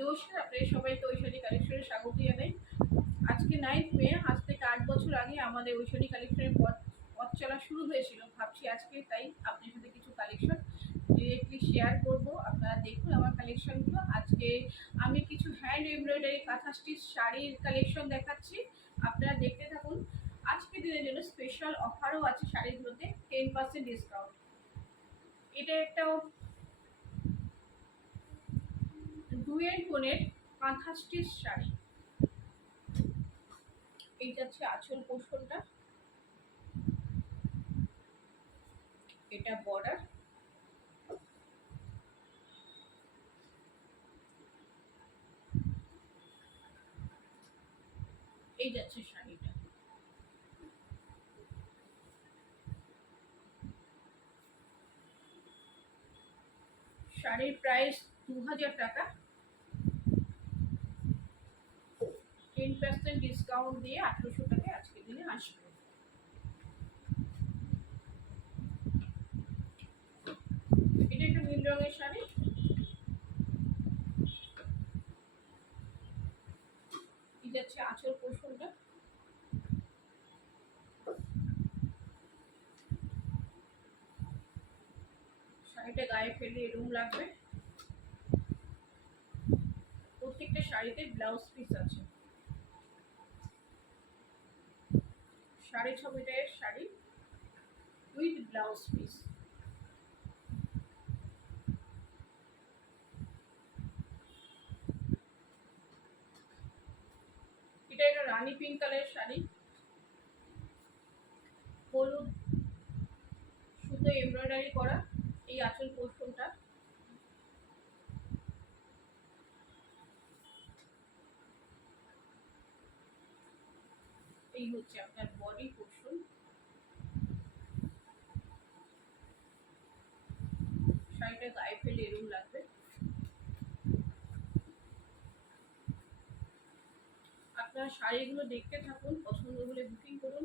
নমস্কার, আপনাদের সবাইকে ঐশ্বরিক কালেকশনে স্বাগত জানাই। আজকে 9th মে, আজ থেকে 8 বছর আগে আমাদের ঐশ্বরিক কালেকশনের পথ চলা শুরু হয়েছিল। ভাবছি আজকে তাই আপনাদের সাথে কিছু কালেকশন ডিরেক্টলি শেয়ার করব। আপনারা দেখুন আমার কালেকশনগুলো। আজকে আমি কিছু হ্যান্ড এমব্রয়ডারি কাঁথা স্টিচ শাড়ির কালেকশন দেখাচ্ছি, আপনারা দেখতে থাকুন। আজকে দিনের জন্য স্পেশাল অফারও আছে শাড়িগুলোতে, 10% ডিসকাউন্ট। এটা একটা ডুয়েল টোনের কাঁথা স্টিচ শাড়ি। এই যাচ্ছে আঁচল পোর্শনটা, এটা বর্ডার, এই যাচ্ছে শাড়িটা। শাড়ির প্রাইস 2000 টাকা, 10% ডিসকাউন্ট দিয়ে 1800 টাকায় আজকের দিনে আসবে। এটা একটু নীল রঙের শাড়ি, এই যাচ্ছে আঁচল পোর্শনটা, শাড়িটা গায়ে ফেলে এরকম লাগবে। প্রত্যেকটা শাড়িতে ব্লাউজ পিস আছে। 6.5 মিটারের শাড়ি উইথ ব্লাউজ পিস। এটা একটা রানী পিঙ্ক কালারের শাড়ি, হলুদ সুতো এমব্রয়ডারি করা এই আঁচল পোর্শনটা। এই হচ্ছে আপনার বডি পোর্শন। শাড়িটা গায়ে ফেলে এরকম লাগবে। আপনারা শাড়িগুলো দেখতে থাকুন, পছন্দ হলে বুকিং করুন।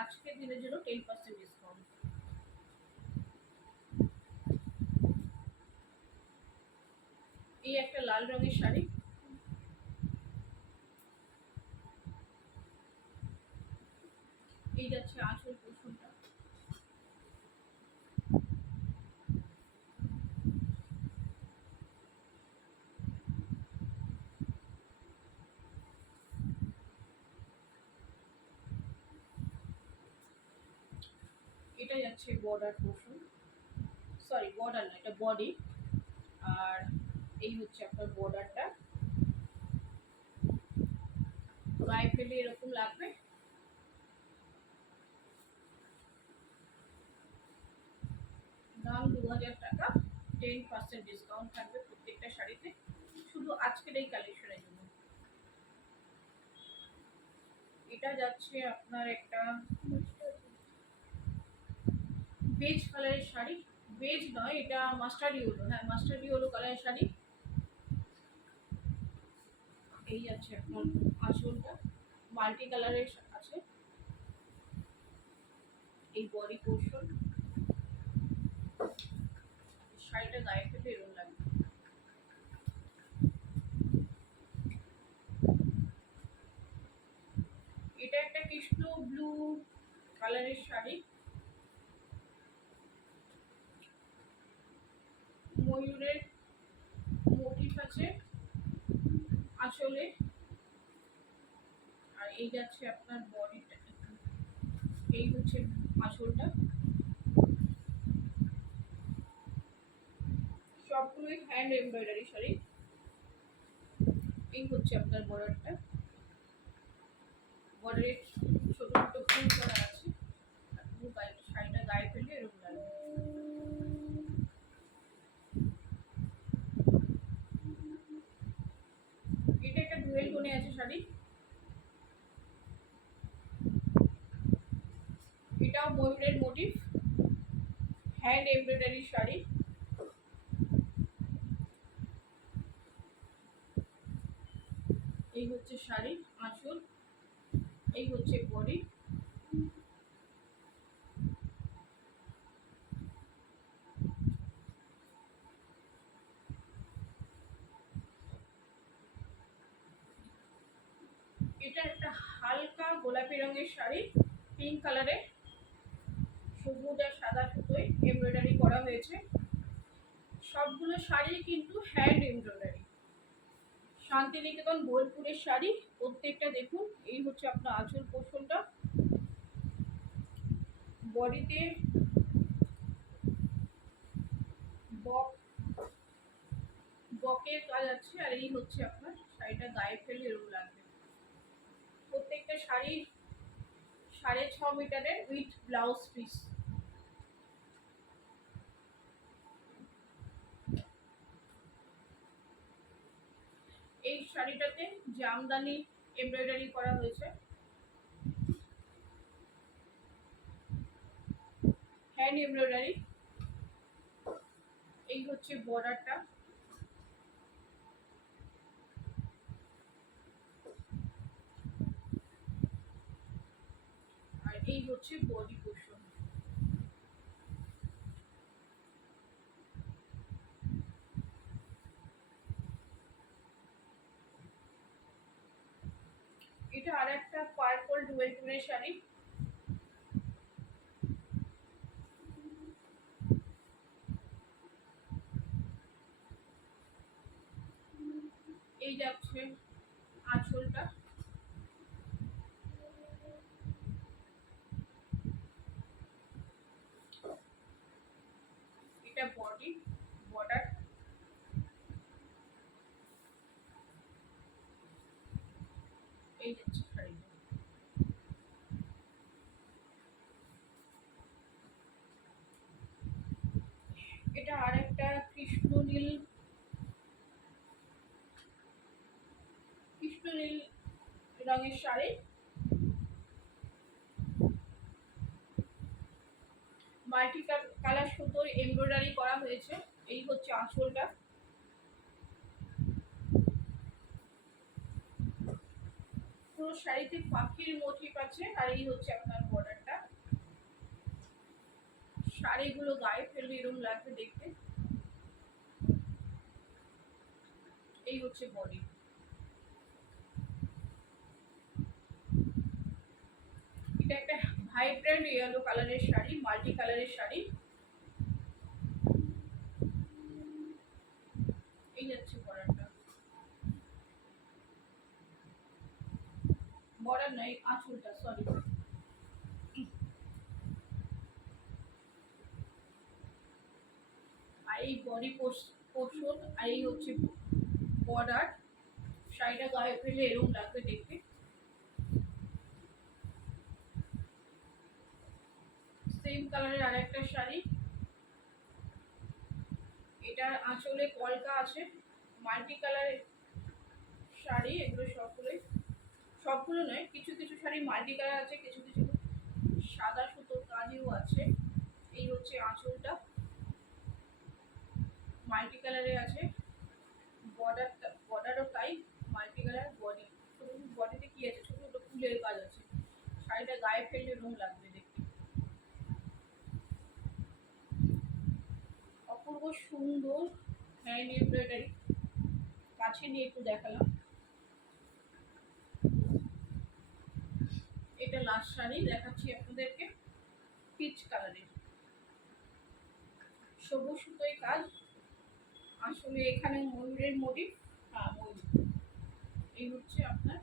আজকের দিনের জন্য 10% ডিসকাউন্ট। এই একটা লাল রঙের শাড়ি, এই যাচ্ছে আঁচল পোর্শনটা। এটা যাচ্ছে বর্ডার পোর্শন, সরি বর্ডার না, এটা বডি। আর এই হচ্ছে আপনার বর্ডারটা, গায়ে ফেলে এরকম লাগবে। দাম 2000 টাকা, 10% ডিসকাউন্ট থাকবে প্রত্যেকটা শাড়িতে, শুধু আজকের এই কালেকশনের জন্য। এটা যাচ্ছে আপনার একটা বেজ কালারের শাড়ি, বেজ নয় এটা মাস্টার্ড ইয়েলো, হ্যাঁ মাস্টার্ড ইয়েলো কালারের শাড়ি। এই যাচ্ছে আপনার আঁচলটা, মাল্টি কালারের আছে। এই বডি পোর্শন, শাড়িটা গায়ে ফেলে এরকম লাগবে। এটা একটা কৃষ্ণ ব্লু কালারের শাড়ি, ময়ূরের মোটিফ আছে আঁচলে। আর এই যাচ্ছে আপনার বডিটা, এই হচ্ছে আঁচলটা। সবগুলোই হ্যান্ড এমব্রয়ডারি শাড়ি। এই হচ্ছে আপনার বর্ডারটা, বর্ডারে ছোট ছোট ফুল করা আছে। আর পুরো শাড়িটা গায়ে ফেলে এরকম লাগবে। এটা একটা ডুয়েল টোনে আছে শাড়ি, এটাও ময়ূরের মোটিভ, হ্যান্ড এমব্রয়ডারি শাড়ি। এই হচ্ছে শাড়ি আঁচল, এই হচ্ছে বডি। এটা একটা হালকা গোলাপি রঙের শাড়ি, পিঙ্ক কালারে সবুজ আর সাদা সুতোয় এমব্রয়ডারি করা হয়েছে। সবগুলো শাড়ি কিন্তু হ্যান্ড এমব্রয়ডারি। শান্তিনিকেতন বোলপুরের শাড়ি প্রত্যেকটা দেখুন। এই হচ্ছে আপনার আঁচল পোর্শনটা, বডিতে বকের কাজ আছে, আর এই হচ্ছে আপনার শাড়িটা গায়ে ফেলে এরকম লাগবে। প্রত্যেকটা শাড়ি 6.5 মিটারের উইথ ব্লাউজ পিস। এই শাড়িটাতে জামদানি এমব্রয়ডারি করা হয়েছে, হ্যান্ড এমব্রয়ডারি। এই হচ্ছে বর্ডারটা, আর এই হচ্ছে বডি পোর্শন। এটা আর একটা পার্পল ডুয়েল টোনের শাড়ি। এই যাচ্ছে আঁচলটা, এটা বডি বর্ডার। এই যাচ্ছে শাড়িটা। এটা আর একটা কৃষ্ণ নীল রঙের শাড়ি, মাল্টি কালার সুতোর এমব্রয়ডারি করা হয়েছে। এই হচ্ছে আঁচলটা, পুরো শাড়িতে পাখির মোটিভ আছে, আর এই হচ্ছে আপনার বর্ডারটা। শাড়িগুলো গায়ে ফেললে এরকম লাগবে দেখতে। এই হচ্ছে বডি। এটা একটা ভাইব্রেন্ট ইয়েলো কালারের শাড়ি, মাল্টি কালারের শাড়ি। এই যাচ্ছে বর্ডারটা, বর্ডার নয় আঁচলটা, সরি। আর এই বডি পোর্শন, আর এই হচ্ছে বর্ডার। শাড়িটা গায়ে ফেলে এরকম লাগবে দেখতে। সেম কালারের আর একটা শাড়ি, এটার আঁচলে কলকা আছে। মাল্টি কালারের শাড়ি এগুলো সবগুলো নয়, কিছু কিছু শাড়ি মাল্টি কালার আছে, কিছু কিছু সাদা সুতোর কাজেও আছে। এই হচ্ছে আঁচলটা, মাল্টি কালারে আছে। বর্ডারও তাই মাল্টি কালার। বডিতে কি আছে, ছোট ছোট ফুলের কাজ আছে। শাড়িটা গায়ে ফেললে রং লাগবে দেখতে। অপূর্ব সুন্দর হ্যান্ড এমব্রয়ডারি, কাছে নিয়ে একটু দেখালাম। এটা লাস্ট শাড়ি দেখাচ্ছি আপনাদেরকে, পিচ কালারের সবুজ সুতোয় কাজ। আসলে এখানে ময়ূরের মোটিভ, ময়ূর। এই হচ্ছে আপনার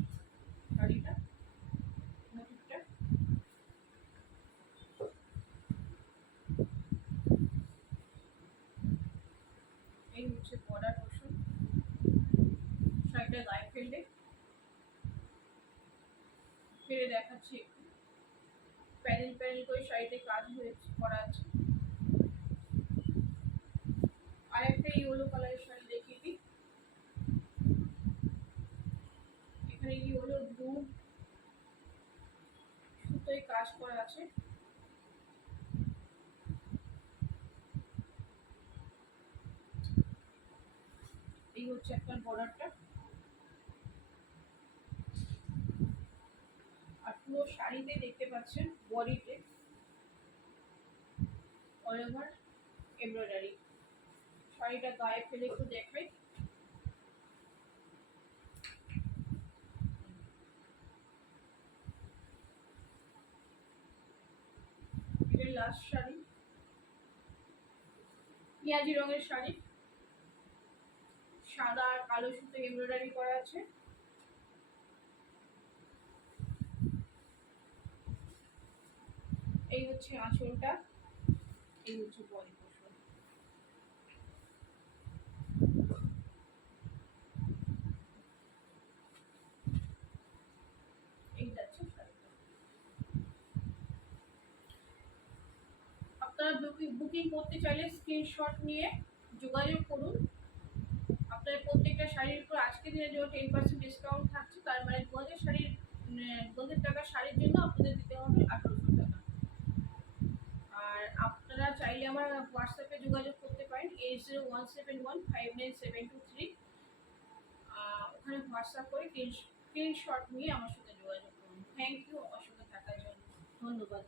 শাড়িটা, মোটিভটা। এই হচ্ছে বর্ডার পোর্শন। শাড়িটা গায়ে ফেলে দেখাচ্ছি একটু। প্যানেল প্যানেল করে শাড়িতে কাজ করা আছে। আর একটা ইয়েলো কালারের শাড়ি দেখিয়ে দিই। এখানে ইয়েলো ব্লু সুতোয় কাজ করা আছে। এই হচ্ছে আপনার বর্ডারটা, আর পুরো শাড়িতে দেখতে পাচ্ছেন বডিতে অল ওভার এমব্রয়ডারি। শাড়িটা গায়ে ফেলে একটু দেখাই। লাস্ট শাড়ি, পেঁয়াজি রঙের শাড়ি, সাদা আর কালো সুতো এমব্রয়ডারি করা আছে। এই হচ্ছে আঁচলটা, এই হচ্ছে বডি পোর্শন। এই যাচ্ছে শাড়িটা। আপনারা বুকিং করতে চাইলে স্ক্রিনশট নিয়ে যোগাযোগ করুন। আপনার প্রত্যেকটা শাড়ির উপর আজকের দিনে যে 10% ডিসকাউন্ট থাকছে, তার মানে 2000 শাড়ির 2000 টাকার শাড়ির জন্য আপনাদের দিতে হবে 1800 টাকা। আর আপনারা চাইলে আমার হোয়াটসঅ্যাপে যোগাযোগ করতে পারেন 8017159723। ওখানে হোয়াটসঅ্যাপ করে স্ক্রিনশট নিয়ে আমার সাথে যোগাযোগ করুন। থ্যাংক ইউ আমার সাথে থাকার জন্য, ধন্যবাদ।